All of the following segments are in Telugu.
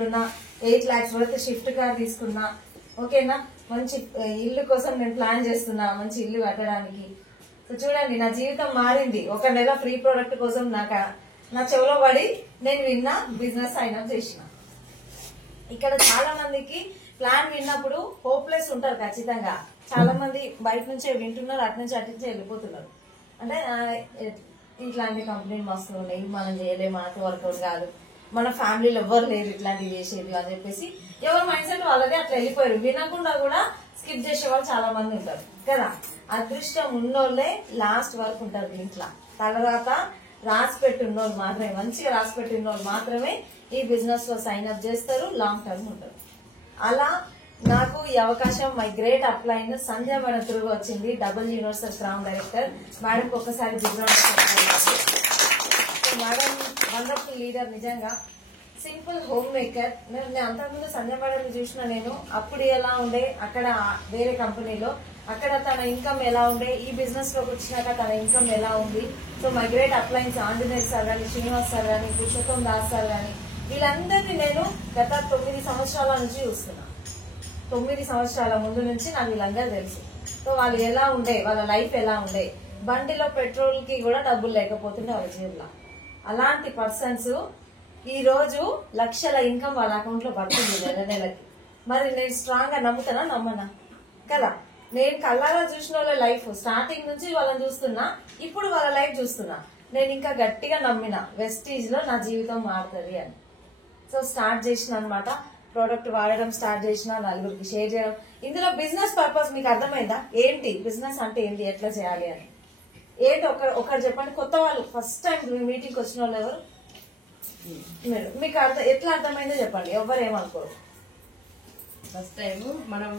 ఉంటున్నా, 8 lakhs వర్త్ షిఫ్ట్ కార్ తీసుకున్నా. ఓకేనా, మంచి ఇల్లు కోసం నేను ప్లాన్ చేస్తున్నా, మంచి ఇల్లు కట్టడానికి. సో చూడండి, నా జీవితం మారింది. 1 నెల ఫ్రీ ప్రోడక్ట్ కోసం నా చెవులో పడి నేను విన్నా, బిజినెస్ అయినా చేసిన. ఇక్కడ చాలా మందికి ప్లాన్ విన్నప్పుడు హోప్లెస్ ఉంటారు ఖచ్చితంగా. చాలా మంది బయట నుంచే వింటున్నారు, అటు నుంచి వెళ్ళిపోతున్నారు. అంటే ఇట్లాంటి కంపెనీలు మస్తు ఉన్నాయి, మనం చేయలేము, మనకు వర్కౌట్ కాదు, మన ఫ్యామిలీలో ఎవ్వరు లేరు ఇట్లాంటివి చేసేది అని చెప్పేసి ఎవరి మైండ్ సెట్ వాళ్ళదే అట్లా వెళ్ళిపోయారు. వినకుండా కూడా స్కిప్ చేసే వాళ్ళు చాలా మంది ఉంటారు కదా. అదృష్టం ఉన్నోళ్ళే లాస్ట్ వరకు ఉంటారు దీంట్లో. తర్వాత రాసి పెట్టున్నోళ్ళు మాత్రమే, మంచిగా రాసి పెట్టున్నోళ్ళు మాత్రమే ఈ బిజినెస్ లో సైన్ అప్ చేస్తారు, లాంగ్ టర్మ్ ఉంటారు. అలా నాకు ఈ అవకాశం my great upline Sandhya madam తిరుగు వచ్చింది, డబుల్ యూనివర్సల్ క్రౌన్ డైరెక్టర్. మేడంకి ఒకసారి మేడం వండర్ఫుల్ లీడర్, నిజంగా సింపుల్ హోమ్ మేకర్. నేను అంతకుముందు సంధ్య మేడం చూసిన, నేను అప్పుడు ఎలా ఉండే అక్కడ వేరే కంపెనీలో, అక్కడ తన ఇన్కమ్ ఎలా ఉండే, ఈ బిజినెస్ లోకి వచ్చినాక తన ఇన్కమ్ ఎలా ఉంది. So my great అప్లైన్స్ Anjaneya sir గాని, శ్రీనివాస్ సార్ గాని, పురుషోత్తం దాస్ సార్ గాని, వీళ్ళందరినీ నేను గత 9 సంవత్సరాల నుంచి చూస్తున్నా. 9 సంవత్సరాల ముందు నుంచి నాకు వీళ్ళందరూ తెలుసు. సో వాళ్ళు ఎలా ఉండే, వాళ్ళ లైఫ్ ఎలా ఉండే, బండిలో పెట్రోల్ కి కూడా డబ్బులు లేకపోతుండే వాళ్ళ జేబులో. అలాంటి పర్సన్స్ ఈ రోజు లక్షల ఇన్కమ్ వాళ్ళ అకౌంట్ లో పడుతుంది నెలకి. మరి నేను స్ట్రాంగ్ గా నమ్ముతానా, నమ్మనా కదా. నేను కళ్ళారా చూసిన వాళ్ళ లైఫ్ స్టార్టింగ్ నుంచి వాళ్ళని చూస్తున్నా, ఇప్పుడు వాళ్ళ లైఫ్ చూస్తున్నా. నేను ఇంకా గట్టిగా నమ్మిన వెస్టీజ్ లో నా జీవితం మారుతుంది అని. సో స్టార్ట్ చేసిన అనమాట, ప్రోడక్ట్ వాడడం స్టార్ట్ చేసిన, నలుగురికి షేర్ చేయడం. ఇందులో బిజినెస్ పర్పస్ మీకు అర్థమైందా? ఏంటి బిజినెస్ అంటే ఏంటి, ఎట్లా చేయాలి అని ఏంటి ఒకరు చెప్పండి. కొత్త వాళ్ళు ఫస్ట్ టైం మీటింగ్ వచ్చిన వాళ్ళు ఎవరు? మీకు ఎట్లా అర్థమైందో చెప్పండి, ఎవరు ఏమనుకోరు. ఫస్ట్ టైం మనం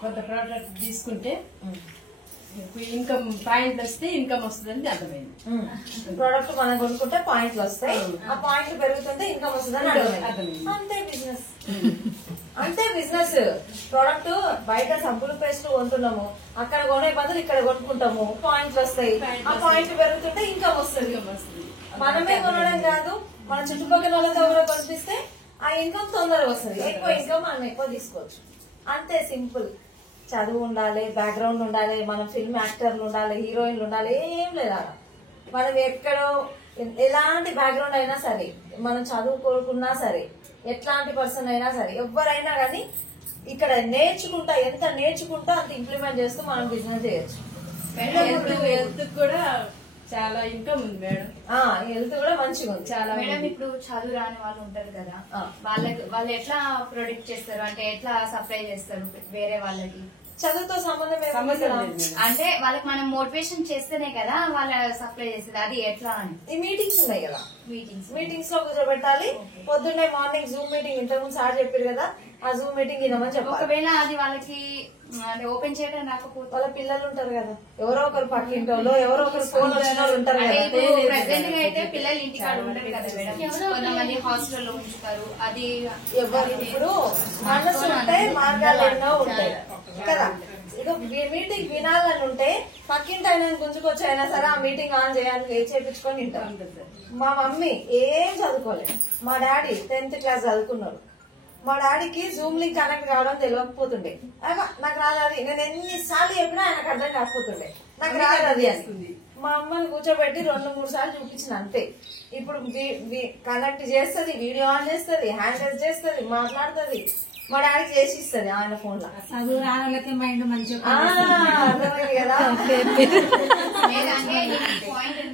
కొంత ప్రోడక్ట్ తీసుకుంటే ఇన్కమ్ పాయింట్లు వస్తే ఇన్కమ్ వస్తుందని అర్థమైంది. ప్రోడక్ట్ మనం కొనుక్కుంటే పాయింట్లు వస్తాయి, ఆ పాయింట్లు పెరుగుతుంటే ఇన్కమ్ వస్తుందని అర్థమైంది. అంతే బిజినెస్, అంతే బిజినెస్. ప్రోడక్ట్ బయట సబ్బులు పేస్ట్ కొంటున్నాము, అక్కడ కొనే బదులు ఇక్కడ కొనుక్కుంటాము, పాయింట్లు వస్తాయి, ఆ పాయింట్లు పెరుగుతుంటే ఇన్కమ్ వస్తుంది. మనమే కొనడం కాదు, మన చుట్టుపక్కల వాళ్ళతో కూడా కొనిపిస్తే ఆ ఇన్కమ్ తొందరగా వస్తుంది. ఎక్కువ ఇన్కమ్ మనం ఎక్కువ తీసుకోవచ్చు. అంతే సింపుల్. చదువు ఉండాలి, బ్యాక్గ్రౌండ్ ఉండాలి, మనం ఫిల్మ్ యాక్టర్లు ఉండాలి, హీరోయిన్లు ఉండాలి, ఏం లేదా. మనం ఎక్కడో ఎలాంటి బ్యాక్గ్రౌండ్ అయినా సరే, మనం చదువుకోకున్నా సరే, ఎట్లాంటి పర్సన్ అయినా సరే, ఎవరైనా కానీ ఇక్కడ నేర్చుకుంటా, ఎంత నేర్చుకుంటా అంత ఇంప్లిమెంట్ చేస్తూ మనం బిజినెస్ చేయొచ్చు. హెల్త్ కూడా చాలా ఇన్కమ్ ఉంది మేడం. హెల్త్ కూడా మంచిగా ఉంది చాలా. మేడం ఇప్పుడు చదువు రాని వాళ్ళు ఉంటారు కదా, వాళ్ళు ఎట్లా ప్రొడక్ట్ చేస్తారు, అంటే ఎట్లా సప్లై చేస్తారు వేరే వాళ్ళకి? చదువుతో సంబంధం అంటే వాళ్ళకి మనం మోటివేషన్ చేస్తేనే కదా వాళ్ళ సప్లై చేసేది, అది ఎట్లా అని? ఈ మీటింగ్స్ ఉన్నాయి కదా, మీటింగ్స్ లో కూర్చోబెట్టాలి. పొద్దున్నే మార్నింగ్ జూమ్ మీటింగ్, ఇంతకుముందు సార్ చెప్పారు కదా, ఆ జూమ్ మీటింగ్ వినమని చెప్పాలి. ఒకవేళ అది వాళ్ళకి అంటే ఓపెన్ చేయడం రాకపోతే వాళ్ళ పిల్లలు ఉంటారు కదా, ఎవరో ఒకరు పక్కింటోళ్ళు, ఎవరో ఒకరు ఫోన్ వచ్చిన వాళ్ళు ఉంటారు కదా. ప్రెసెంట్ గా అయితే పిల్లలు ఇంటికాడ ఉంటారు కదా మేడం, కొంతమంది హాస్టల్లో ఉంచుతారు. అది ఎవరు ఇప్పుడు మనసు ఉంటే మార్గాలు ఎన్నో ఉంటాయి కదా. ఇక మీటింగ్ వినాలని ఉంటే పక్కింటి ఆయన గుంజుకొచ్చి అయినా సరే ఆ మీటింగ్ ఆన్ చేయాలని చేయించుకొని వింటాం. మా మమ్మీ ఏం చదువుకోలేదు, మా డాడీ 10th క్లాస్ చదువుకున్నారు. మా డాడీకి జూమ్ లింక్ కనెక్ట్ కావడం తెలియకపోతుండే, నాకు రాదు అది. నేను ఎన్నిసార్లు చెప్పినా ఆయనకు అర్థం కాకపోతుండే, నాకు రాదు అది అని. మా అమ్మని కూర్చోబెట్టి 2-3 సార్లు చూపించిన అంతే. ఇప్పుడు కనెక్ట్ చేస్తుంది, వీడియో ఆన్ చేస్తుంది, హ్యాండ్ రైజ్ చేస్తుంది, మాట్లాడుతుంది, మా డాడీ చేసి ఇస్తుంది ఆయన ఫోన్ లో. చదువు రాళ్ళకి మైండ్ మంచిగా అర్థమైంది కదా. పాయింట్